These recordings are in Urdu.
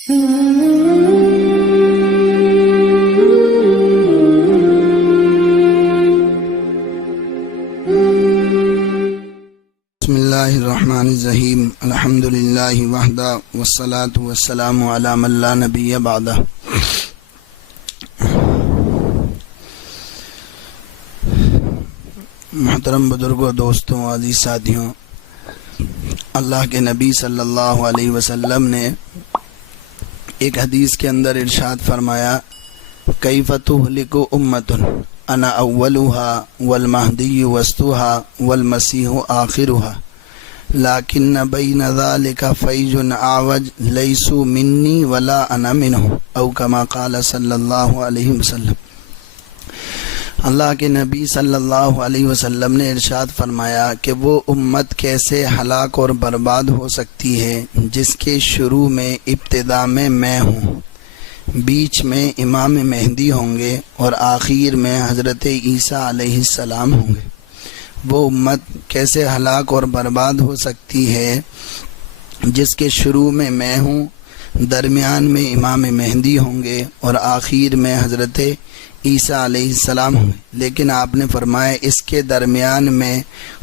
بسم اللہ الرحمن الرحیم الحمد للہ وحدہ والصلاة والسلام علی من لا نبی بعدہ۔ محترم بزرگوں، دوستوں، عزیز ساتھیوں، اللہ کے نبی صلی اللہ علیہ وسلم نے ایک حدیث کے اندر ارشاد فرمایا، کیف تہلک امۃ انا اولها والمہدی وسطها والمسیح آخرها لیکن بین ذلک فیج اعوج لیسوا منی ولا انا منہ، او کما قال صلی اللہ علیہ وسلم۔ اللہ کے نبی صلی اللہ علیہ وسلم نے ارشاد فرمایا کہ وہ امت کیسے ہلاک اور برباد ہو سکتی ہے جس کے شروع میں، ابتدا میں ہوں، بیچ میں امام مہدی ہوں گے اور آخر میں حضرت عیسیٰ علیہ السلام ہوں گے۔ وہ امت کیسے ہلاک اور برباد ہو سکتی ہے جس کے شروع میں ہوں، درمیان میں امام مہدی ہوں گے اور آخر میں حضرت عیسیٰ علیہ السلام ہوں گے۔ لیکن آپ نے فرمایا اس کے درمیان میں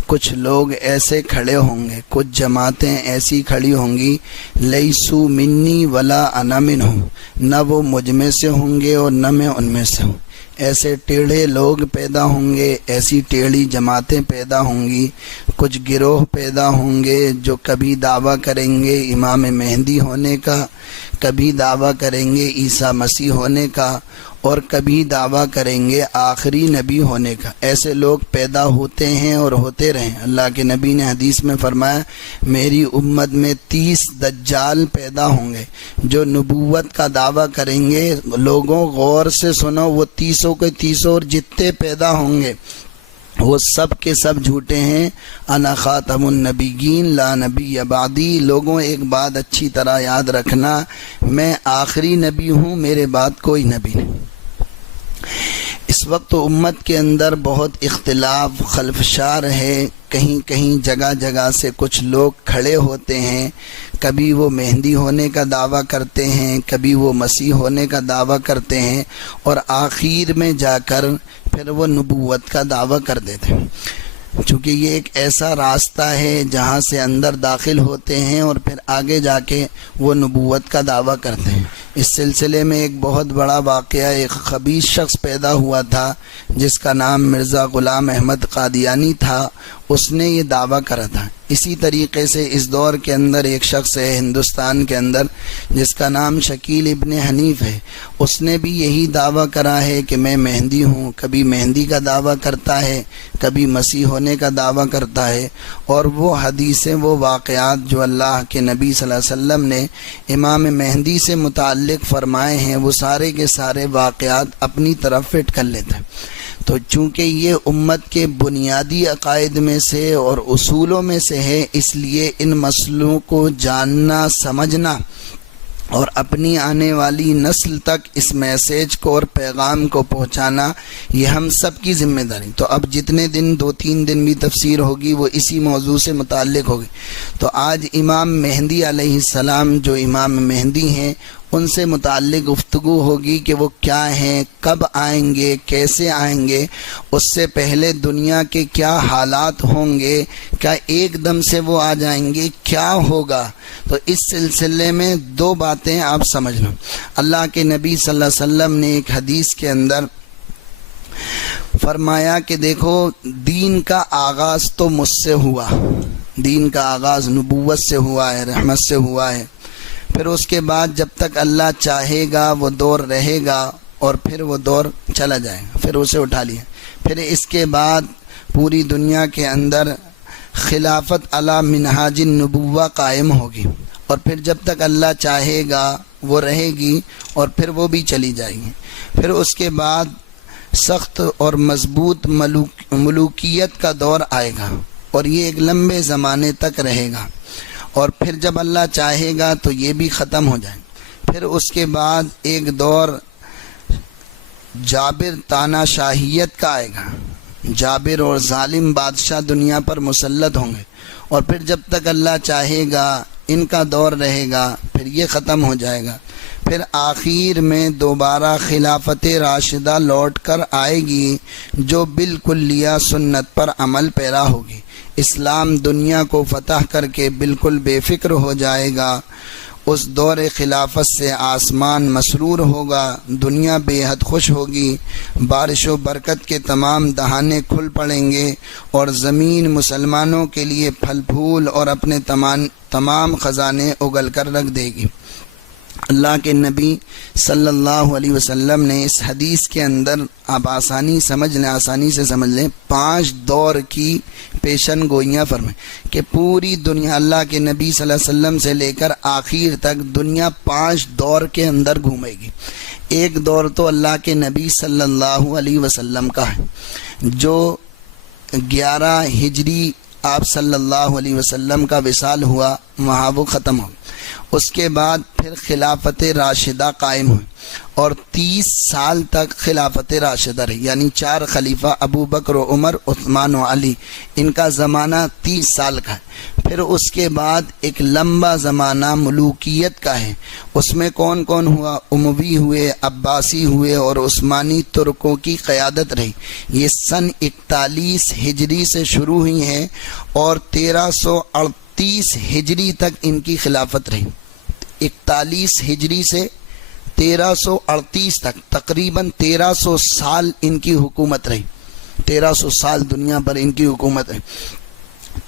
کچھ لوگ ایسے کھڑے ہوں گے، کچھ جماعتیں ایسی کھڑی ہوں گی، لیسو منی ولا انا منہم، نہ وہ مجھ میں سے ہوں گے اور نہ میں ان میں سے ہوں۔ ایسے ٹیڑھے لوگ پیدا ہوں گے، ایسی ٹیڑھی جماعتیں پیدا ہوں گی، کچھ گروہ پیدا ہوں گے جو کبھی دعویٰ کریں گے امام مہدی ہونے کا، کبھی دعویٰ کریں گے عیسیٰ مسیح ہونے کا، اور کبھی دعویٰ کریں گے آخری نبی ہونے کا۔ ایسے لوگ پیدا ہوتے ہیں اور ہوتے رہیں۔ اللہ کے نبی نے حدیث میں فرمایا، میری امت میں 30 دجال پیدا ہوں گے جو نبوت کا دعویٰ کریں گے۔ لوگوں غور سے سنو، وہ 30 کے 30 اور جتنے پیدا ہوں گے وہ سب کے سب جھوٹے ہیں۔ انا خاتم النبیین لا نبی بعدی۔ لوگوں ایک بات اچھی طرح یاد رکھنا، میں آخری نبی ہوں، میرے بعد کوئی نبی نہیں۔ اس وقت امت کے اندر بہت اختلاف خلفشار ہے، کہیں کہیں جگہ جگہ سے کچھ لوگ کھڑے ہوتے ہیں، کبھی وہ مہدی ہونے کا دعویٰ کرتے ہیں، کبھی وہ مسیح ہونے کا دعویٰ کرتے ہیں، اور آخر میں جا کر پھر وہ نبوت کا دعویٰ کر دیتے ہیں۔ چونکہ یہ ایک ایسا راستہ ہے جہاں سے اندر داخل ہوتے ہیں اور پھر آگے جا کے وہ نبوت کا دعویٰ کرتے ہیں۔ اس سلسلے میں ایک بہت بڑا واقعہ، ایک خبیث شخص پیدا ہوا تھا جس کا نام مرزا غلام احمد قادیانی تھا۔ اس نے یہ دعویٰ کرا تھا۔ اسی طریقے سے اس دور کے اندر ایک شخص ہے ہندوستان کے اندر جس کا نام شکیل ابن حنیف ہے۔ اس نے بھی یہی دعویٰ کرا ہے کہ میں مہدی ہوں، کبھی مہدی کا دعویٰ کرتا ہے، کبھی مسیح ہونے کا دعویٰ کرتا ہے، اور وہ حدیثیں، وہ واقعات جو اللہ کے نبی صلی اللہ علیہ وسلم نے امام مہدی سے متعلق فرمائے ہیں، وہ سارے کے سارے واقعات اپنی طرف فٹ کر لیتے ہیں۔ تو چونکہ یہ امت کے بنیادی عقائد میں سے اور اصولوں میں سے ہے، اس لیے ان مسئلوں کو جاننا، سمجھنا اور اپنی آنے والی نسل تک اس میسیج کو اور پیغام کو پہنچانا یہ ہم سب کی ذمہ داری۔ تو اب جتنے دن 2-3 دن بھی تفسیر ہوگی وہ اسی موضوع سے متعلق ہوگی۔ تو آج امام مہدی علیہ السلام جو امام مہدی ہیں ان سے متعلق گفتگو ہوگی کہ وہ کیا ہیں، کب آئیں گے، کیسے آئیں گے، اس سے پہلے دنیا کے کیا حالات ہوں گے، کیا ایک دم سے وہ آ جائیں گے، کیا ہوگا۔ تو اس سلسلے میں 2 باتیں آپ سمجھ لو۔ اللہ کے نبی صلی اللہ علیہ وسلم نے ایک حدیث کے اندر فرمایا کہ دیکھو، دین کا آغاز تو مجھ سے ہوا، دین کا آغاز نبوت سے ہوا ہے، رحمت سے ہوا ہے، پھر اس کے بعد جب تک اللہ چاہے گا وہ دور رہے گا اور پھر وہ دور چلا جائے گا، پھر اسے اٹھا لیا، پھر اس کے بعد پوری دنیا کے اندر خلافت علی منہاج النبوہ قائم ہوگی، اور پھر جب تک اللہ چاہے گا وہ رہے گی اور پھر وہ بھی چلی جائے گی۔ پھر اس کے بعد سخت اور مضبوط ملوکیت کا دور آئے گا اور یہ ایک لمبے زمانے تک رہے گا، اور پھر جب اللہ چاہے گا تو یہ بھی ختم ہو جائے۔ پھر اس کے بعد ایک دور جابر تانا شاہیت کا آئے گا، جابر اور ظالم بادشاہ دنیا پر مسلط ہوں گے، اور پھر جب تک اللہ چاہے گا ان کا دور رہے گا، پھر یہ ختم ہو جائے گا۔ پھر آخر میں دوبارہ خلافت راشدہ لوٹ کر آئے گی جو بالکلیہ سنت پر عمل پیرا ہوگی۔ اسلام دنیا کو فتح کر کے بالکل بے فکر ہو جائے گا۔ اس دور خلافت سے آسمان مسرور ہوگا، دنیا بے حد خوش ہوگی، بارش و برکت کے تمام دہانے کھل پڑیں گے اور زمین مسلمانوں کے لیے پھل پھول اور اپنے تمام خزانے اگل کر رکھ دے گی۔ اللہ کے نبی صلی اللہ علیہ وسلم نے اس حدیث کے اندر، آپ آسانی سے سمجھ لیں 5 دور کی پیشن گوئیاں فرمائیں کہ پوری دنیا، اللہ کے نبی صلی اللہ علیہ وسلم سے لے کر آخر تک دنیا 5 دور کے اندر گھومے گی۔ ایک دور تو اللہ کے نبی صلی اللہ علیہ وسلم کا ہے جو 11 ہجری آپ صلی اللہ علیہ وسلم کا وصال ہوا، وہاں وہ ختم ہو۔ اس کے بعد پھر خلافت راشدہ قائم ہوئی اور 30 سال تک خلافت راشدہ رہی، یعنی 4 خلیفہ ابو بکر و عمر، عثمان و علی، ان کا زمانہ 30 سال کا ہے۔ پھر اس کے بعد ایک لمبا زمانہ ملوکیت کا ہے، اس میں کون کون ہوا؟ اموی ہوئے، عباسی ہوئے اور عثمانی ترکوں کی قیادت رہی۔ یہ سن 41 ہجری سے شروع ہوئی ہیں اور 1338 ہجری تک ان کی خلافت رہی۔ 41 ہجری سے 1338 تک تقریباً 1300 سال ان کی حکومت رہی، 1300 سال دنیا پر ان کی حکومت رہی۔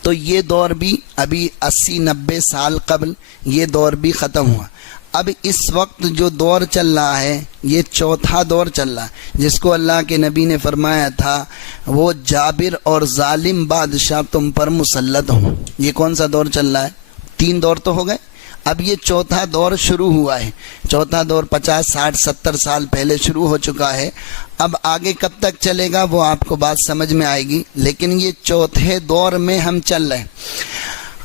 تو یہ دور بھی ابھی 80-90 سال قبل یہ دور بھی ختم ہوا۔ اب اس وقت جو دور چل رہا ہے یہ 4تھا دور چل رہا ہے، جس کو اللہ کے نبی نے فرمایا تھا وہ جابر اور ظالم بادشاہ تم پر مسلط ہوں۔ یہ کون سا دور چل رہا ہے؟ 3 دور تو ہو گئے، اب یہ 4تھا دور شروع ہوا ہے۔ 4تھا دور 50 60 70 سال پہلے شروع ہو چکا ہے۔ اب آگے کب تک چلے گا وہ آپ کو بات سمجھ میں آئے گی، لیکن یہ 4تھے دور میں ہم چل رہے ہیں۔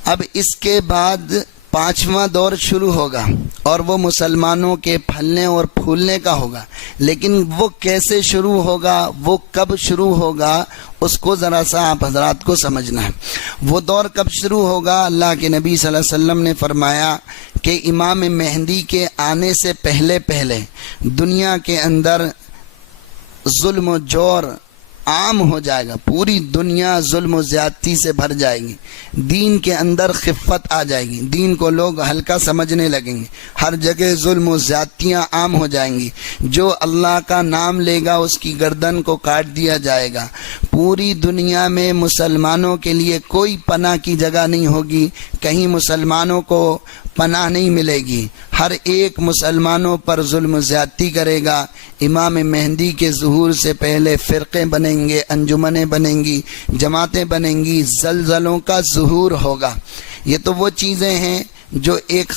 اب اس کے بعد 5واں دور شروع ہوگا اور وہ مسلمانوں کے پھلنے اور پھولنے کا ہوگا، لیکن وہ کیسے شروع ہوگا، وہ کب شروع ہوگا، اس کو ذرا سا آپ حضرات کو سمجھنا ہے۔ وہ دور کب شروع ہوگا؟ اللہ کے نبی صلی اللہ علیہ وسلم نے فرمایا کہ امام مہدی کے آنے سے پہلے دنیا کے اندر ظلم و جور عام ہو جائے گا، پوری دنیا ظلم و زیادتی سے بھر جائے گی، دین کے اندر خفت آ جائے گی، دین کو لوگ ہلکا سمجھنے لگیں گے، ہر جگہ ظلم و زیادتیاں عام ہو جائیں گی، جو اللہ کا نام لے گا اس کی گردن کو کاٹ دیا جائے گا، پوری دنیا میں مسلمانوں کے لیے کوئی پناہ کی جگہ نہیں ہوگی، کہیں مسلمانوں کو پناہ نہیں ملے گی، ہر ایک مسلمانوں پر ظلم و زیادتی کرے گا۔ امام مہدی کے ظہور سے پہلے فرقے بنیں گے، انجمنیں بنیں گی، جماعتیں بنیں گی، زلزلوں کا ظہور ہوگا۔ یہ تو وہ چیزیں ہیں جو ایک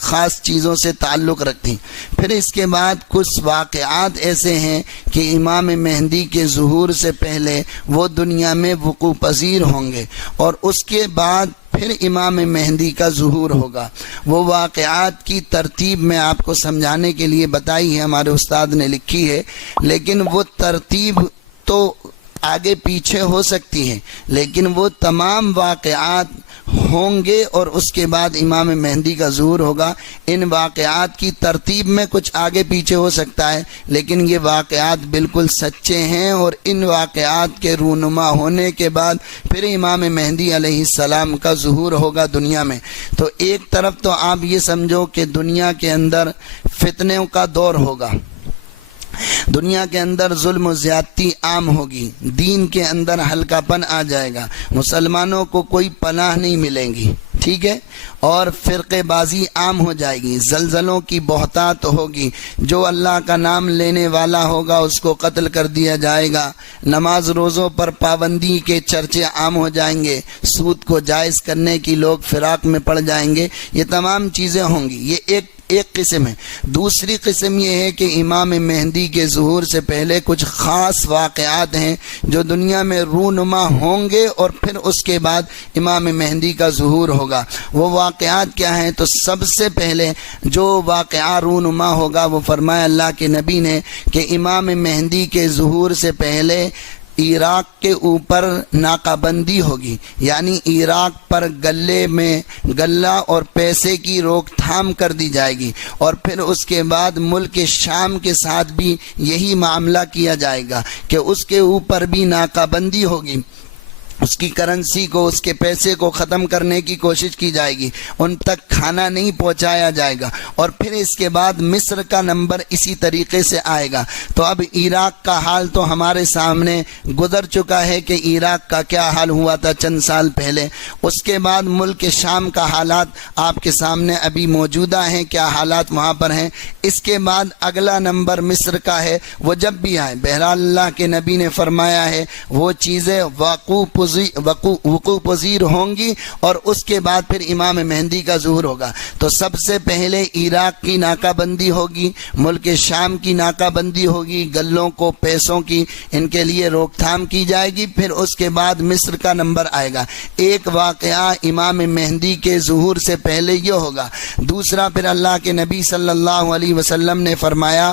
خاص چیزوں سے تعلق رکھتی۔ پھر اس کے بعد کچھ واقعات ایسے ہیں کہ امام مہدی کے ظہور سے پہلے وہ دنیا میں وقوع پذیر ہوں گے اور اس کے بعد پھر امام مہدی کا ظہور ہوگا۔ وہ واقعات کی ترتیب میں آپ کو سمجھانے کے لیے بتائی ہے، ہمارے استاد نے لکھی ہے، لیکن وہ ترتیب تو آگے پیچھے ہو سکتی ہے، لیکن وہ تمام واقعات ہوں گے اور اس کے بعد امام مہدی کا ظہور ہوگا۔ ان واقعات کی ترتیب میں کچھ آگے پیچھے ہو سکتا ہے، لیکن یہ واقعات بالکل سچے ہیں اور ان واقعات کے رونما ہونے کے بعد پھر امام مہدی علیہ السلام کا ظہور ہوگا دنیا میں۔ تو ایک طرف تو آپ یہ سمجھو کہ دنیا کے اندر فتنوں کا دور ہوگا، دنیا کے اندر ظلم و زیادتی عام ہوگی، دین کے اندر ہلکا پن آ جائے گا، مسلمانوں کو کوئی پناہ نہیں ملیں گی، ٹھیک ہے، اور فرقے بازی عام ہو جائے گی، زلزلوں کی بہتات ہوگی، جو اللہ کا نام لینے والا ہوگا اس کو قتل کر دیا جائے گا، نماز روزوں پر پابندی کے چرچے عام ہو جائیں گے، سود کو جائز کرنے کی لوگ فراق میں پڑ جائیں گے، یہ تمام چیزیں ہوں گی۔ یہ ایک قسم ہے۔ دوسری قسم یہ ہے کہ امام مہدی کے ظہور سے پہلے کچھ خاص واقعات ہیں جو دنیا میں رونما ہوں گے اور پھر اس کے بعد امام مہدی کا ظہور ہوگا۔ وہ واقعات کیا ہیں؟ تو سب سے پہلے جو واقعہ رونما ہوگا وہ فرمایا اللہ کے نبی نے کہ امام مہدی کے ظہور سے پہلے عراق کے اوپر ناکہ بندی ہوگی، یعنی عراق پر گلے میں گلہ اور پیسے کی روک تھام کر دی جائے گی، اور پھر اس کے بعد ملک شام کے ساتھ بھی یہی معاملہ کیا جائے گا کہ اس کے اوپر بھی ناکہ بندی ہوگی، اس کی کرنسی کو، اس کے پیسے کو ختم کرنے کی کوشش کی جائے گی، ان تک کھانا نہیں پہنچایا جائے گا، اور پھر اس کے بعد مصر کا نمبر اسی طریقے سے آئے گا۔ تو اب عراق کا حال تو ہمارے سامنے گزر چکا ہے کہ عراق کا کیا حال ہوا تھا چند سال پہلے، اس کے بعد ملک شام کا حالات آپ کے سامنے ابھی موجودہ ہیں، کیا حالات وہاں پر ہیں۔ اس کے بعد اگلا نمبر مصر کا ہے، وہ جب بھی آئے، بہرحال اللہ کے نبی نے فرمایا ہے وہ چیزیں وقوع پذیر ہوں گی، اور اس کے بعد پھر امام مہدی کا ظہور ہوگا۔ تو سب سے پہلے عراق کی ناکہ بندی ہوگی، ملک شام کی ناکہ بندی ہوگی، گلوں کو، پیسوں کی، ان کے لیے روک تھام کی جائے گی، پھر اس کے بعد مصر کا نمبر آئے گا۔ ایک واقعہ امام مہدی کے ظہور سے پہلے یہ ہوگا۔ دوسرا، پھر اللہ کے نبی صلی اللہ علیہ وسلم نے فرمایا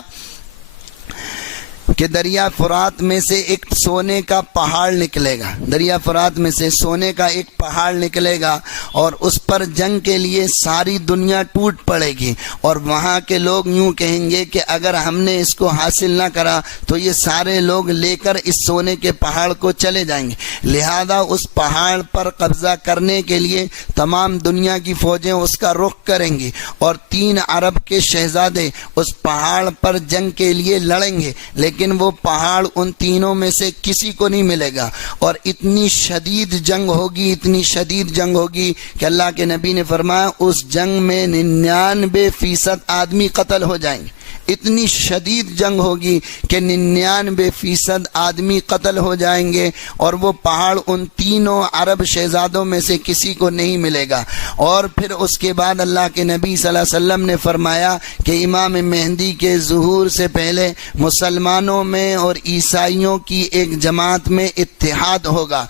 کہ دریا فرات میں سے ایک سونے کا پہاڑ نکلے گا، دریا فرات میں سے سونے کا ایک پہاڑ نکلے گا، اور اس پر جنگ کے لیے ساری دنیا ٹوٹ پڑے گی، اور وہاں کے لوگ یوں کہیں گے کہ اگر ہم نے اس کو حاصل نہ کرا تو یہ سارے لوگ لے کر اس سونے کے پہاڑ کو چلے جائیں گے، لہذا اس پہاڑ پر قبضہ کرنے کے لیے تمام دنیا کی فوجیں اس کا رخ کریں گی، اور 3 عرب کے شہزادے اس پہاڑ پر جنگ کے لیے لڑیں گے، لیکن وہ پہاڑ ان تینوں میں سے کسی کو نہیں ملے گا، اور اتنی شدید جنگ ہوگی، اتنی شدید جنگ ہوگی کہ اللہ کے نبی نے فرمایا اس جنگ میں 99% آدمی قتل ہو جائیں گے، اتنی شدید جنگ ہوگی کہ 99% آدمی قتل ہو جائیں گے، اور وہ پہاڑ ان تینوں عرب شہزادوں میں سے کسی کو نہیں ملے گا۔ اور پھر اس کے بعد اللہ کے نبی صلی اللہ علیہ وسلم نے فرمایا کہ امام مہدی کے ظہور سے پہلے مسلمانوں میں اور عیسائیوں کی ایک جماعت میں اتحاد ہوگا،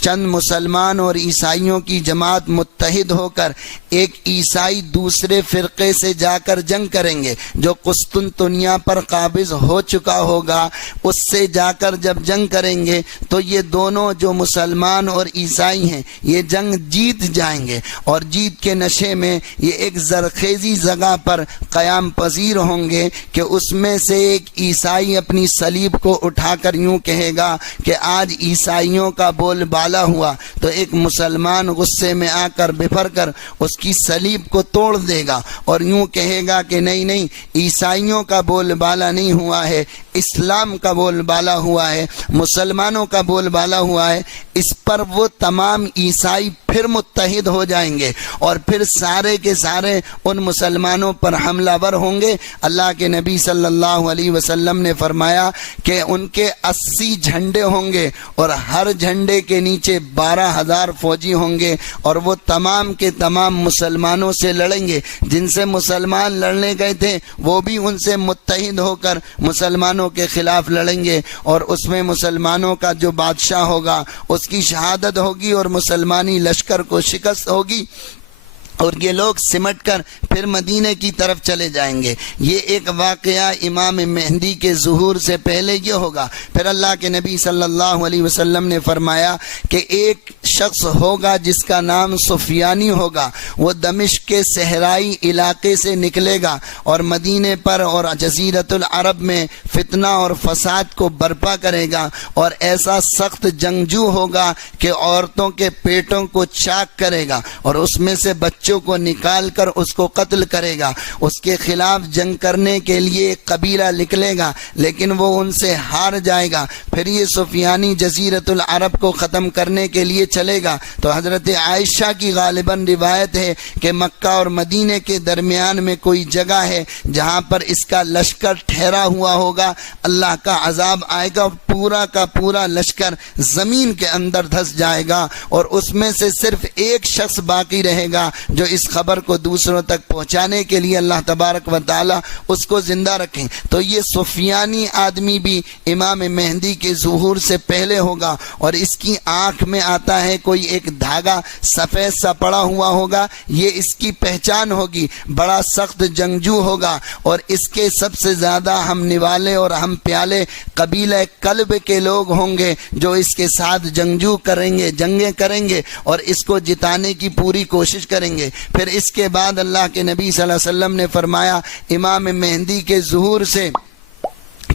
چند مسلمان اور عیسائیوں کی جماعت متحد ہو کر ایک عیسائی دوسرے فرقے سے جا کر جنگ کریں گے جو قسطنطنیہ پر قابض ہو چکا ہوگا، اس سے جا کر جب جنگ کریں گے تو یہ دونوں جو مسلمان اور عیسائی ہیں یہ جنگ جیت جائیں گے، اور جیت کے نشے میں یہ ایک زرخیزی جگہ پر قیام پذیر ہوں گے کہ اس میں سے ایک عیسائی اپنی صلیب کو اٹھا کر یوں کہے گا کہ آج عیسائیوں کا بول بالا ہوا، تو ایک مسلمان غصے میں آ کر بفر کر اس کی صلیب کو توڑ دے گا اور یوں کہے گا کہ نہیں نہیں، عیسائیوں کا بول بالا نہیں ہوا ہے، اسلام کا بول بالا ہوا ہے، مسلمانوں کا بول بالا ہوا ہے۔ اس پر وہ تمام عیسائی پھر متحد ہو جائیں گے، اور پھر سارے کے سارے ان مسلمانوں پر حملہ ور ہوں گے۔ اللہ کے نبی صلی اللہ علیہ وسلم نے فرمایا کہ ان کے 80 جھنڈے ہوں گے، اور ہر جھنڈے کے نیچے 12,000 فوجی ہوں گے، اور وہ تمام کے تمام مسلمانوں سے لڑیں گے، جن سے مسلمان لڑنے گئے تھے وہ بھی ان سے متحد ہو کر مسلمانوں کے خلاف لڑیں گے، اور اس میں مسلمانوں کا جو بادشاہ ہوگا اس کی شہادت ہوگی، اور مسلمانی لشکر کو شکست ہوگی، اور یہ لوگ سمٹ کر پھر مدینے کی طرف چلے جائیں گے۔ یہ ایک واقعہ امام مہدی کے ظہور سے پہلے یہ ہوگا۔ پھر اللہ کے نبی صلی اللہ علیہ وسلم نے فرمایا کہ ایک شخص ہوگا جس کا نام سفیانی ہوگا، وہ دمشق کے صحرائی علاقے سے نکلے گا اور مدینے پر اور جزیرۃ العرب میں فتنہ اور فساد کو برپا کرے گا، اور ایسا سخت جنگجو ہوگا کہ عورتوں کے پیٹوں کو چاک کرے گا، اور اس میں سے بچوں کو نکال کر اس کو قتل کرے گا۔ اس کے خلاف جنگ کرنے کے لیے ایک قبیلہ نکلے گا، لیکن وہ ان سے ہار جائے گا۔ پھر یہ سفیانی جزیرۃ العرب کو ختم کرنے کے لیے چلے گا۔ تو حضرت عائشہ کی غالباً روایت ہے کہ مکہ اور مدینے کے درمیان میں کوئی جگہ ہے جہاں پر اس کا لشکر ٹھہرا ہوا ہوگا، اللہ کا عذاب آئے گا، پورا کا پورا لشکر زمین کے اندر دھس جائے گا، اور اس میں سے صرف ایک شخص باقی رہے گا جو اس خبر کو دوسروں تک پہنچانے کے لیے اللہ تبارک و تعالی اس کو زندہ رکھیں۔ تو یہ سفیانی آدمی بھی امام مہدی کے ظہور سے پہلے ہوگا، اور اس کی آنکھ میں آتا ہے کوئی ایک دھاگا سفید سا پڑا ہوا ہوگا، یہ اس کی پہچان ہوگی، بڑا سخت جنگجو ہوگا، اور اس کے سب سے زیادہ ہم نوالے اور ہم پیالے قبیلہ کلب کے لوگ ہوں گے جو اس کے ساتھ جنگجو کریں گے، جنگیں کریں گے اور اس کو جتانے کی پوری کوشش کریں گے۔ پھر اس کے بعد اللہ کے نبی صلی اللہ علیہ وسلم نے فرمایا امام مہدی کے ظہور سے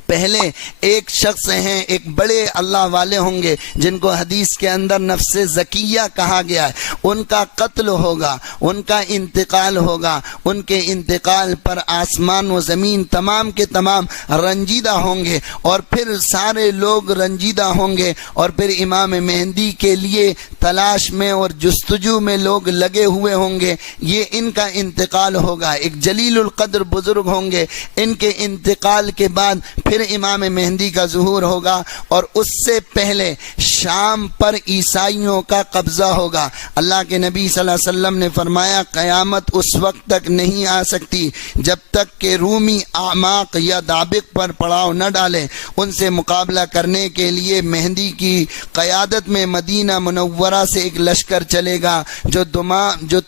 پہلے ایک شخص ہیں، ایک بڑے اللہ والے ہوں گے جن کو حدیث کے اندر نفس زکیہ کہا گیا ہے، ان کا قتل ہوگا، ان کا انتقال ہوگا، ان کے انتقال پر آسمان و زمین تمام کے تمام رنجیدہ ہوں گے، اور پھر سارے لوگ رنجیدہ ہوں گے، اور پھر امام مہدی کے لیے تلاش میں اور جستجو میں لوگ لگے ہوئے ہوں گے۔ یہ ان کا انتقال ہوگا، ایک جلیل القدر بزرگ ہوں گے، ان کے انتقال کے بعد پھر امام مہدی کا ظہور ہوگا، اور اس سے پہلے شام پر عیسائیوں کا قبضہ ہوگا۔ اللہ کے نبی صلی اللہ علیہ وسلم نے فرمایا قیامت اس وقت تک نہیں آ سکتی جب تک کہ رومی اعماق یا دابق پر پڑاؤ نہ ڈالے۔ ان سے مقابلہ کرنے کے لیے مہدی کی قیادت میں مدینہ منورہ سے ایک لشکر چلے گا جو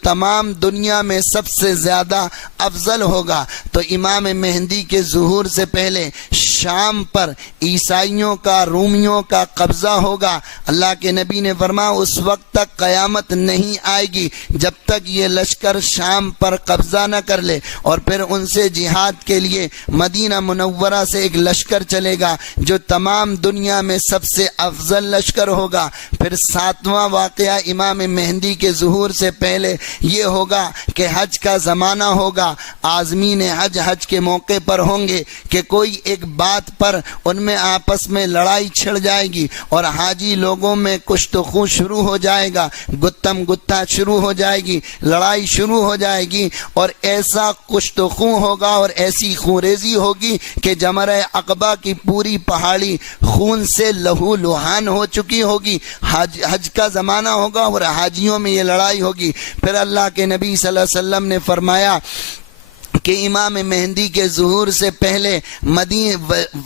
تمام دنیا میں سب سے زیادہ افضل ہوگا۔ تو امام مہدی کے ظہور سے پہلے شام پر عیسائیوں کا، رومیوں کا قبضہ ہوگا۔ اللہ کے نبی نے فرمایا اس وقت تک قیامت نہیں آئے گی جب تک یہ لشکر شام پر قبضہ نہ کر لے، اور پھر ان سے جہاد کے لیے مدینہ منورہ سے ایک لشکر چلے گا جو تمام دنیا میں سب سے افضل لشکر ہوگا۔ پھر ساتواں واقعہ امام مہدی کے ظہور سے پہلے یہ ہوگا کہ حج کا زمانہ ہوگا، عازمین حج کے موقع پر ہوں گے کہ کوئی ایک بات پر ان میں آپس میں لڑائی چھڑ جائے گی، اور حاجی لوگوں میں کشت و خون شروع ہو جائے گا، گتم گتھا شروع ہو جائے گی، لڑائی شروع ہو جائے گی، اور ایسا کشت و خون ہوگا اور ایسی خونریزی ہوگی کہ جمرہ عقبہ کی پوری پہاڑی خون سے لہو لہان ہو چکی ہوگی۔ حج کا زمانہ ہوگا اور حاجیوں میں یہ لڑائی ہوگی۔ پھر اللہ کے نبی صلی اللہ علیہ وسلم نے فرمایا کہ امام مہدی کے ظہور سے پہلے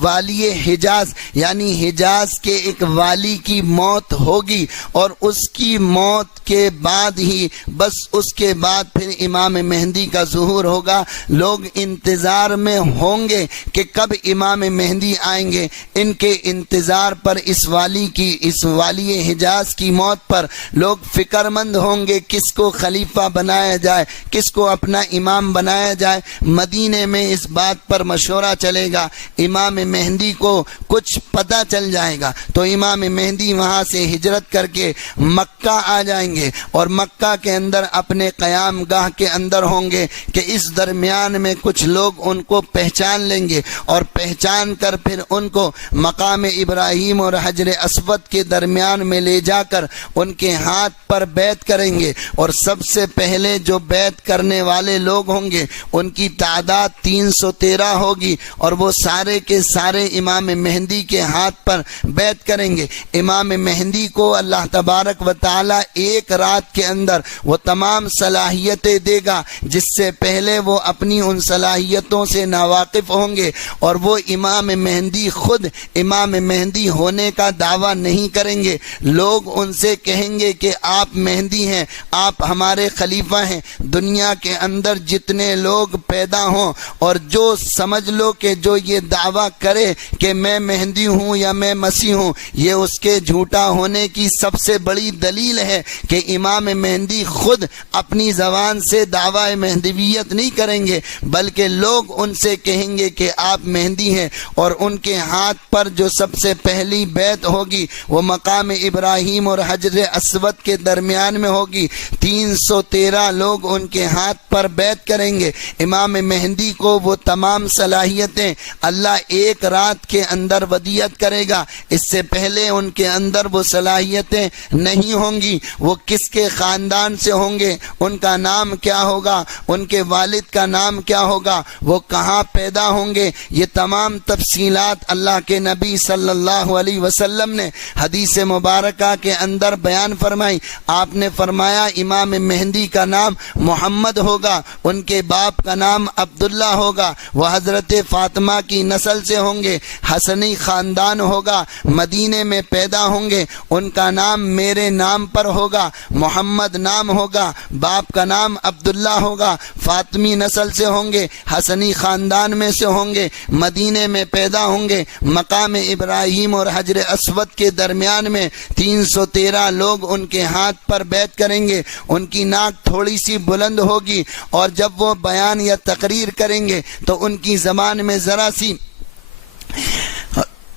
والی حجاز یعنی حجاز کے ایک والی کی موت ہوگی، اور اس کی موت کے بعد ہی بس اس کے بعد پھر امام مہدی کا ظہور ہوگا۔ لوگ انتظار میں ہوں گے کہ کب امام مہدی آئیں گے۔ ان کے انتظار پر اس والی حجاز کی موت پر لوگ فکر مند ہوں گے کس کو خلیفہ بنایا جائے، کس کو اپنا امام بنایا جائے۔ مدینے میں اس بات پر مشورہ چلے گا، امام مہدی کو کچھ پتہ چل جائے گا تو امام مہدی وہاں سے ہجرت کر کے مکہ آ جائیں گے، اور مکہ کے اندر اپنے قیام گاہ کے اندر ہوں گے کہ اس درمیان میں کچھ لوگ ان کو پہچان لیں گے، اور پہچان کر پھر ان کو مقام ابراہیم اور حجر اسود کے درمیان میں لے جا کر ان کے ہاتھ پر بیعت کریں گے، اور سب سے پہلے جو بیعت کرنے والے لوگ ہوں گے ان کی تعداد 313 ہوگی، اور وہ سارے کے سارے امام مہدی کے ہاتھ پر بیعت کریں گے۔ امام مہدی کو اللہ تبارک و تعالی ایک رات کے اندر وہ تمام صلاحیتیں دے گا جس سے پہلے وہ اپنی ان صلاحیتوں سے ناواقف ہوں گے، اور وہ امام مہدی خود امام مہدی ہونے کا دعویٰ نہیں کریں گے۔ لوگ ان سے کہیں گے کہ آپ مہدی ہیں، آپ ہمارے خلیفہ ہیں۔ دنیا کے اندر جتنے لوگ پیدا ہوں اور جو سمجھ لو کہ جو یہ دعویٰ کرے کہ میں مہدی ہوں یا میں مسیح ہوں، یہ اس کے جھوٹا ہونے کی سب سے بڑی دلیل ہے کہ امام مہدی خود اپنی زبان سے دعویٰ مہدویت نہیں کریں گے، بلکہ لوگ ان سے کہیں گے کہ آپ مہدی ہیں، اور ان کے ہاتھ پر جو سب سے پہلی بیعت ہوگی وہ مقام ابراہیم اور حجر اسود کے درمیان میں ہوگی۔ 313 لوگ ان کے ہاتھ پر بیعت کریں گے۔ امام مہدی کو وہ تمام صلاحیتیں اللہ ایک رات کے اندر ودیعت کرے گا، اس سے پہلے ان کے اندر وہ صلاحیتیں نہیں ہوں گی۔ وہ کس کے خاندان سے ہوں گے، ان کا نام کیا ہوگا، ان کے والد کا نام کیا ہوگا، وہ کہاں پیدا ہوں گے، یہ تمام تفصیلات اللہ کے نبی صلی اللہ علیہ وسلم نے حدیث مبارکہ کے اندر بیان فرمائی۔ آپ نے فرمایا امام مہدی کا نام محمد ہوگا، ان کے باپ کا نام عبداللہ ہوگا، وہ حضرت فاطمہ کی نسل سے ہوں گے، حسنی خاندان ہوگا، مدینے میں پیدا ہوں گے، ان کا نام میرے نام پر ہوگا، محمد نام ہوگا، باپ کا نام عبداللہ ہوگا، فاطمی نسل سے ہوں گے، حسنی خاندان میں سے ہوں گے، مدینے میں پیدا ہوں گے، مقام ابراہیم اور حجر اسود کے درمیان میں 313 لوگ ان کے ہاتھ پر بیعت کریں گے، ان کی ناک تھوڑی سی بلند ہوگی، اور جب وہ بیان یا تقریر کریں گے تو ان کی زبان میں ذرا سی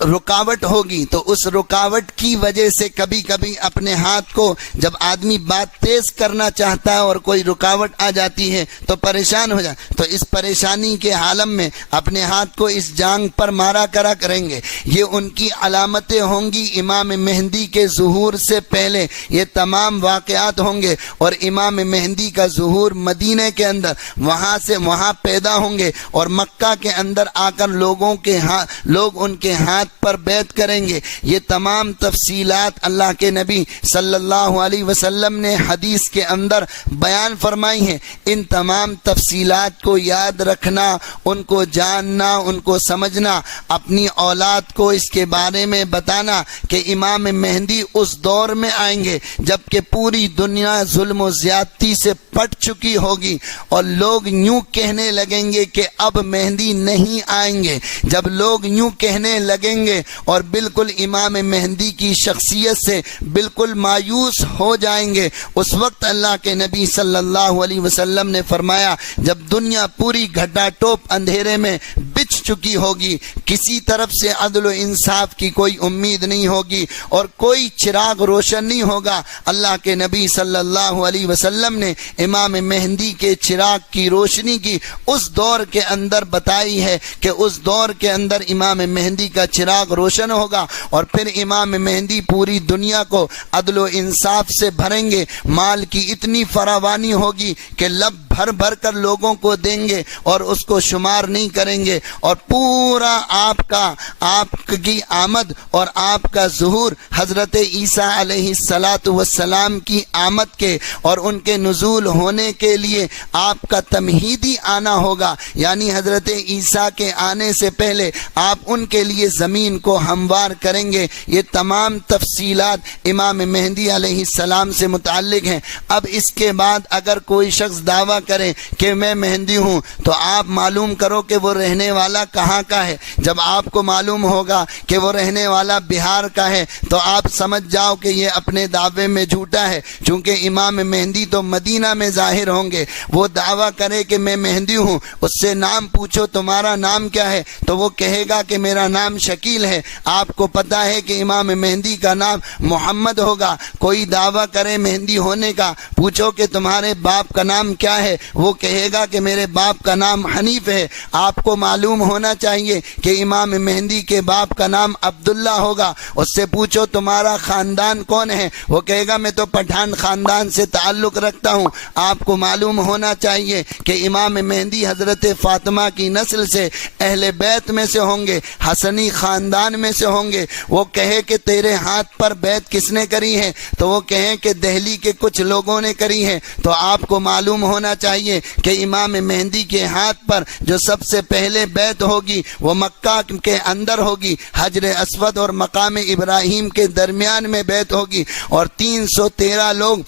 رکاوٹ ہوگی، تو اس رکاوٹ کی وجہ سے کبھی کبھی اپنے ہاتھ کو جب آدمی بات تیز کرنا چاہتا ہے اور کوئی رکاوٹ آ جاتی ہے تو پریشان ہو جائے، تو اس پریشانی کے عالم میں اپنے ہاتھ کو اس جانگ پر مارا کرا کریں گے۔ یہ ان کی علامتیں ہوں گی امام مہدی کے ظہور سے پہلے، یہ تمام واقعات ہوں گے، اور امام مہدی کا ظہور مدینے کے اندر وہاں پیدا ہوں گے، اور مکہ کے اندر آ کر لوگ ان کے ہاتھ پر بیعت کریں گے۔ یہ تمام تفصیلات اللہ کے نبی صلی اللہ علیہ وسلم نے حدیث کے اندر بیان فرمائی ہیں۔ ان تمام تفصیلات کو یاد رکھنا، ان کو جاننا، ان کو سمجھنا، اپنی اولاد کو اس کے بارے میں بتانا کہ امام مہدی اس دور میں آئیں گے جب کہ پوری دنیا ظلم و زیادتی سے پٹ چکی ہوگی، اور لوگ یوں کہنے لگیں گے کہ اب مہدی نہیں آئیں گے۔ جب لوگ یوں کہنے لگیں گے اور بالکل امام مہدی کی شخصیت سے بالکل مایوس ہو جائیں گے، اس وقت اللہ کے نبی صلی اللہ علیہ وسلم نے فرمایا جب دنیا پوری گھٹا ٹوپ اندھیرے میں بچھ چکی ہوگی، کسی طرف سے عدل و انصاف کی کوئی امید نہیں ہوگی اور کوئی چراغ روشن نہیں ہوگا، اللہ کے نبی صلی اللہ علیہ وسلم نے امام مہدی کے چراغ کی روشنی کی اس دور کے اندر بتائی ہے کہ اس دور کے اندر امام مہدی کا چراغ روشن ہوگا، اور پھر امام مہدی پوری دنیا کو عدل و انصاف سے بھریں گے، مال کی اتنی فراوانی ہوگی کہ لب بھر بھر کر لوگوں کو دیں گے اور اس کو شمار نہیں کریں گے، اور پورا آپ کی آمد اور آپ کا ظہور حضرت عیسیٰ علیہ السلام کی آمد کے اور ان کے نزول ہونے کے لیے آپ کا تمہیدی آنا ہوگا، یعنی حضرت عیسیٰ کے آنے سے پہلے آپ ان کے لیے زمین کو ہموار کریں گے۔ یہ تمام تفصیلات امام مہدی علیہ السلام سے متعلق ہیں۔ اب اس کے بعد اگر کوئی شخص دعویٰ کرے کہ میں مہدی ہوں تو آپ معلوم کرو کہ وہ رہنے والا کہاں کا ہے۔ جب آپ کو معلوم ہوگا کہ وہ رہنے والا بہار کا ہے تو آپ سمجھ جاؤ کہ یہ اپنے دعوے میں جھوٹا ہے، چونکہ امام مہدی تو مدینہ میں ظاہر ہوں گے۔ وہ دعویٰ کرے کہ میں مہدی ہوں، اس سے نام پوچھو تمہارا نام کیا ہے تو وہ کہے گا کہ میرا نام شکیل ہے۔ آپ کو پتا ہے کہ امام مہدی کا نام محمد ہوگا۔ کوئی دعویٰ کرے مہدی ہونے کا، پوچھو کہ تمہارے باپ کا نام کیا ہے، وہ کہے گا کہ میرے باپ کا نام حنیف ہے۔ آپ کو معلوم ہونا چاہیے کہ امام مہدی کے باپ کا نام عبداللہ ہوگا۔ اس سے پوچھو تمہارا خاندان کون ہے، وہ کہے گا میں تو پٹھان خاندان سے تعلق رکھتا ہوں۔ آپ کو معلوم ہونا چاہیے کہ امام مہدی حضرت فاطمہ کی نسل سے اہل بیت میں سے ہوں گے، حسنی خاندان میں سے ہوں گے۔ وہ کہے کہ تیرے ہاتھ پر بیعت کس نے کری ہے تو وہ کہیں کہ دہلی کے کچھ لوگوں نے کری ہے، تو آپ کو معلوم ہونا چاہیے کہ امام مہدی کے ہاتھ پر جو سب سے پہلے بیعت ہوگی وہ مکہ کے اندر ہوگی، حجر اسود اور مقام ابراہیم کے درمیان میں بیعت ہوگی، اور 313 لوگ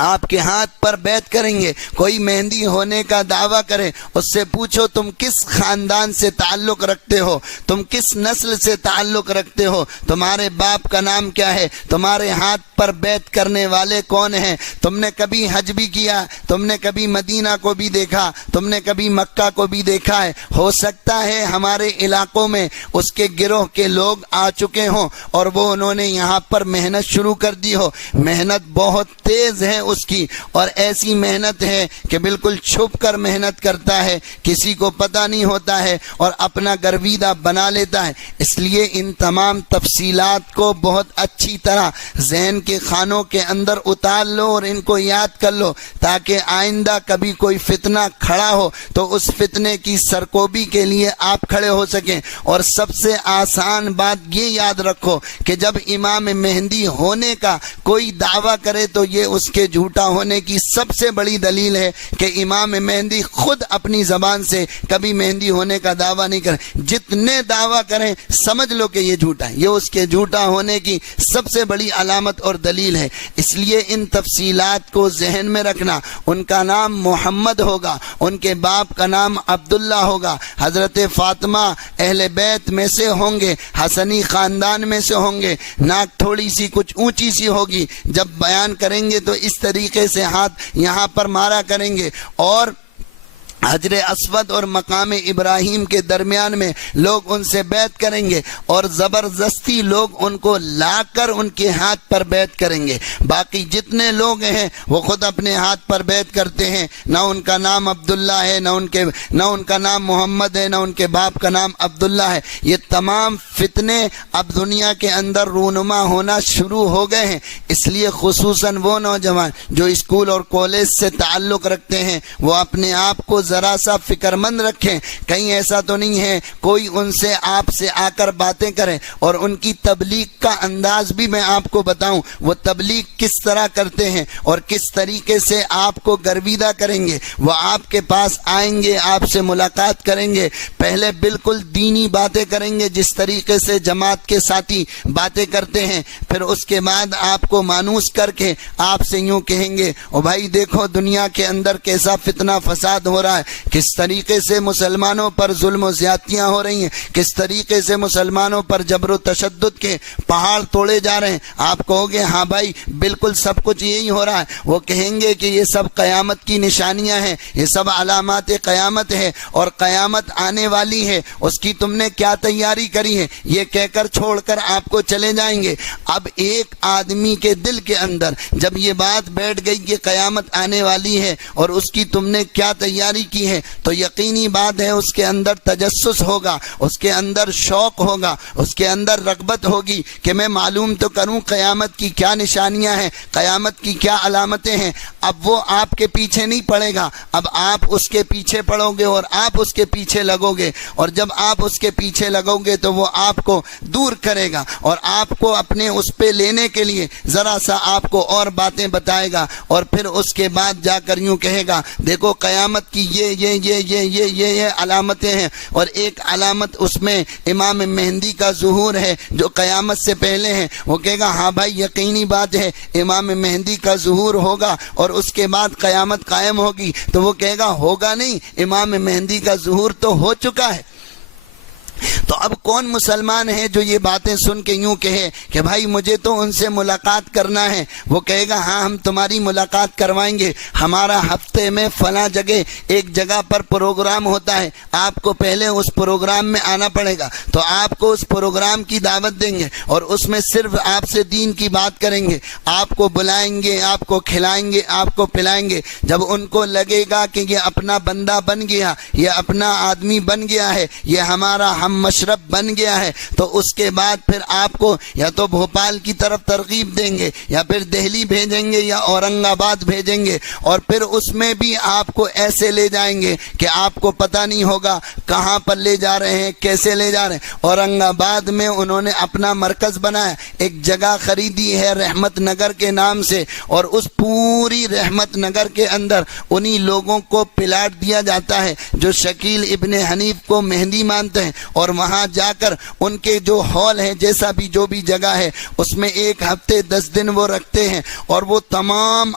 آپ کے ہاتھ پر بیعت کریں گے۔ کوئی مہدی ہونے کا دعویٰ کرے، اس سے پوچھو تم کس خاندان سے تعلق رکھتے ہو، تم کس نسل سے تعلق رکھتے ہو، تمہارے باپ کا نام کیا ہے، تمہارے ہاتھ پر بیعت کرنے والے کون ہیں، تم نے کبھی حج بھی کیا، تم نے کبھی مدینہ کو بھی دیکھا، تم نے کبھی مکہ کو بھی دیکھا ہے۔ ہو سکتا ہے ہمارے علاقوں میں اس کے گروہ کے لوگ آ چکے ہوں اور وہ انہوں نے یہاں پر محنت شروع کر دی ہو۔ محنت بہت تیز ہے اس کی، اور ایسی محنت ہے کہ بالکل چھپ کر محنت کرتا ہے، کسی کو پتہ نہیں ہوتا ہے اور اپنا گرویدہ بنا لیتا ہے۔ اس لیے ان تمام تفصیلات کو بہت اچھی طرح ذہن کے خانوں کے اندر اتار لو اور ان کو یاد کر لو، تاکہ آئندہ کبھی کوئی فتنہ کھڑا ہو تو اس فتنے کی سرکوبی کے لیے آپ کھڑے ہو سکیں۔ اور سب سے آسان بات یہ یاد رکھو کہ جب امام مہدی ہونے کا کوئی دعویٰ کرے تو یہ اس کے جھوٹا ہونے کی سب سے بڑی دلیل ہے کہ امام مہدی خود اپنی زبان سے کبھی مہدی ہونے کا دعویٰ نہیں کرے۔ جتنے دعویٰ کریں سمجھ لو کہ یہ جھوٹا ہے، یہ اس کے جھوٹا ہونے کی سب سے بڑی علامت اور دلیل ہے۔ اس لیے ان تفصیلات کو ذہن میں رکھنا۔ ان کا نام محمد ہوگا، ان کے باپ کا نام عبداللہ ہوگا، حضرت فاطمہ اہل بیت میں سے ہوں گے، حسنی خاندان میں سے ہوں گے، ناک تھوڑی سی کچھ اونچی سی ہوگی، جب بیان کریں گے تو اس طریقے سے ہاتھ یہاں پر مارا کریں گے، اور حجر اسود اور مقام ابراہیم کے درمیان میں لوگ ان سے بیعت کریں گے، اور زبردستی لوگ ان کو لا کر ان کے ہاتھ پر بیعت کریں گے۔ باقی جتنے لوگ ہیں وہ خود اپنے ہاتھ پر بیعت کرتے ہیں، نہ ان کا نام عبداللہ ہے، نہ ان کا نام محمد ہے، نہ ان کے باپ کا نام عبداللہ ہے۔ یہ تمام فتنے اب دنیا کے اندر رونما ہونا شروع ہو گئے ہیں۔ اس لیے خصوصاً وہ نوجوان جو اسکول اور کالج سے تعلق رکھتے ہیں وہ اپنے آپ کو ذرا سا فکر مند رکھیں، کہیں ایسا تو نہیں ہے کوئی ان سے آپ سے آ کر باتیں کرے۔ اور ان کی تبلیغ کا انداز بھی میں آپ کو بتاؤں، وہ تبلیغ کس طرح کرتے ہیں اور کس طریقے سے آپ کو گرویدہ کریں گے۔ وہ آپ کے پاس آئیں گے، آپ سے ملاقات کریں گے، پہلے بالکل دینی باتیں کریں گے جس طریقے سے جماعت کے ساتھی باتیں کرتے ہیں، پھر اس کے بعد آپ کو مانوس کر کے آپ سے یوں کہیں گے، او بھائی دیکھو دنیا کے اندر کیسا فتنہ فساد ہو رہا ہے، کس طریقے سے مسلمانوں پر ظلم و زیادتیاں ہو رہی ہیں، کس طریقے سے مسلمانوں پر جبر و تشدد کے پہاڑ توڑے جا رہے ہیں۔ آپ کہو گے ہاں بھائی بالکل سب کچھ یہی ہو رہا ہے۔ وہ کہیں گے کہ یہ سب قیامت کی نشانیاں ہیں، یہ سب علامات قیامت ہے اور قیامت آنے والی ہے، اس کی تم نے کیا تیاری کری ہے، یہ کہہ کر چھوڑ کر آپ کو چلے جائیں گے۔ اب ایک آدمی کے دل کے اندر جب یہ بات بیٹھ گئی کہ قیامت آنے والی ہے اور اس کی تم نے کیا تیاری کی ہے، تو یقینی بات ہے اس کے اندر تجسس ہوگا، اس کے اندر شوق ہوگا، اس کے اندر رغبت ہوگی کہ میں معلوم تو کروں قیامت کی کیا نشانیاں ہیں، قیامت کی کیا علامتیں ہیں۔ اب وہ آپ کے پیچھے نہیں پڑے گا، اب آپ اس کے پیچھے پڑو گے اور آپ اس کے پیچھے لگو گے، اور جب آپ اس کے پیچھے لگو گے تو وہ آپ کو دور کرے گا اور آپ کو اپنے اس پہ لینے کے لیے ذرا سا آپ کو اور باتیں بتائے گا، اور پھر اس کے بعد جا کر یوں کہے گا دیکھو قیامت کی یہ علامتیں ہیں، اور ایک علامت اس میں امام مہدی کا ظہور ہے جو قیامت سے پہلے ہیں۔ وہ کہے گا ہاں بھائی یقینی بات ہے امام مہدی کا ظہور ہوگا اور اس کے بعد قیامت قائم ہوگی، تو وہ کہے گا ہوگا نہیں، امام مہدی کا ظہور تو ہو چکا ہے۔ تو اب کون مسلمان ہے جو یہ باتیں سن کے یوں کہے کہ بھائی مجھے تو ان سے ملاقات کرنا ہے؟ وہ کہے گا ہاں ہم تمہاری ملاقات کروائیں گے، ہمارا ہفتے میں فلاں جگہ ایک جگہ پر پروگرام ہوتا ہے، آپ کو پہلے اس پروگرام میں آنا پڑے گا، تو آپ کو اس پروگرام کی دعوت دیں گے اور اس میں صرف آپ سے دین کی بات کریں گے، آپ کو بلائیں گے، آپ کو کھلائیں گے، آپ کو پلائیں گے۔ جب ان کو لگے گا کہ یہ اپنا بندہ بن گیا، یہ اپنا آدمی بن گیا ہے، یہ ہمارا ہم مشرب بن گیا ہے، تو اس کے بعد پھر آپ کو یا تو بھوپال کی طرف ترغیب دیں گے یا پھر دہلی بھیجیں گے یا اورنگ آباد بھیجیں گے، اور پھر اس میں بھی آپ کو ایسے لے جائیں گے کہ آپ کو پتہ نہیں ہوگا کہاں پر لے جا رہے ہیں، کیسے لے جا رہے ہیں۔ اورنگ آباد میں انہوں نے اپنا مرکز بنایا، ایک جگہ خریدی ہے رحمت نگر کے نام سے، اور اس پوری رحمت نگر کے اندر انہی لوگوں کو پلاٹ دیا جاتا ہے جو شکیل ابن حنیف کو مہدی مانتے ہیں، اور وہاں جا کر ان کے جو ہال ہیں، جیسا بھی جو بھی جگہ ہے، اس میں 1 ہفتے 10 دن وہ رکھتے ہیں، اور وہ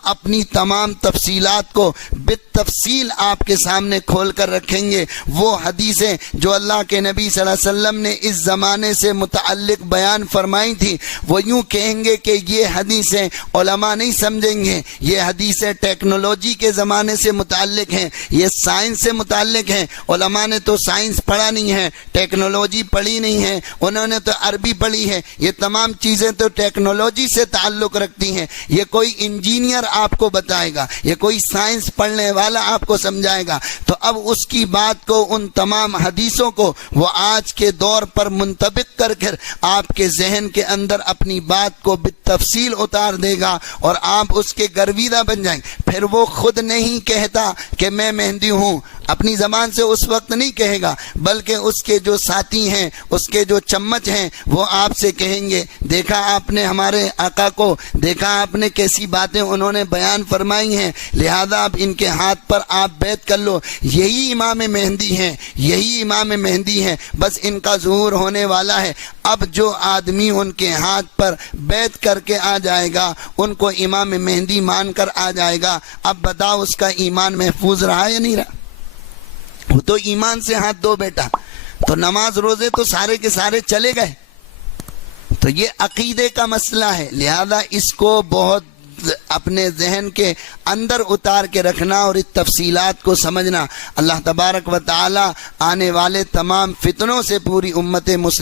اپنی تمام تفصیلات کو بالتفصیل آپ کے سامنے کھول کر رکھیں گے۔ وہ حدیثیں جو اللہ کے نبی صلی اللہ علیہ وسلم نے اس زمانے سے متعلق بیان فرمائی تھی، وہ یوں کہیں گے کہ یہ حدیثیں علماء نہیں سمجھیں گے، یہ حدیثیں ٹیکنالوجی کے زمانے سے متعلق ہیں، یہ سائنس سے متعلق ہیں، علماء نے تو سائنس پڑھا نہیں ہے، ٹیکنالوجی ٹیکنالوجی پڑھی نہیں ہے، انہوں نے تو عربی پڑھی ہے، یہ تمام چیزیں تو ٹیکنالوجی سے تعلق رکھتی ہیں، یہ کوئی انجینئر آپ کو بتائے گا، یہ کوئی سائنس پڑھنے والا آپ کو سمجھائے گا۔ تو اب اس کی بات کو، ان تمام حدیثوں کو وہ آج کے دور پر منطبق کر کر آپ کے ذہن کے اندر اپنی بات کو بالتفصیل اتار دے گا اور آپ اس کے گرویدہ بن جائیں گے۔ پھر وہ خود نہیں کہتا کہ میں مہدی ہوں، اپنی زبان سے اس وقت نہیں کہے گا، بلکہ اس کے جو ساتھی ہیں، اس کے جو چمچ ہیں، وہ آپ سے کہیں گے دیکھا آپ نے ہمارے آقا کو، دیکھا آپ نے کیسی باتیں انہوں نے بیان فرمائی ہیں، لہذا اب ان کے ہاتھ پر آپ بیعت کر لو، یہی امام مہدی ہیں، یہی امام مہدی ہیں، بس ان کا ظہور ہونے والا ہے۔ اب جو آدمی ان کے ہاتھ پر بیعت کر کے آ جائے گا، ان کو امام مہدی مان کر آ جائے گا، اب بتاؤ اس کا ایمان محفوظ رہا یا نہیں رہا؟ وہ تو ایمان سے ہاتھ دھو بیٹا، تو نماز روزے تو سارے کے سارے چلے گئے۔ تو یہ عقیدے کا مسئلہ ہے، لہذا اس کو بہت اپنے ذہن کے اندر اتار کے رکھنا اور اس تفصیلات کو سمجھنا۔ اللہ تبارک و تعالی آنے والے تمام فتنوں سے پوری امت مسلم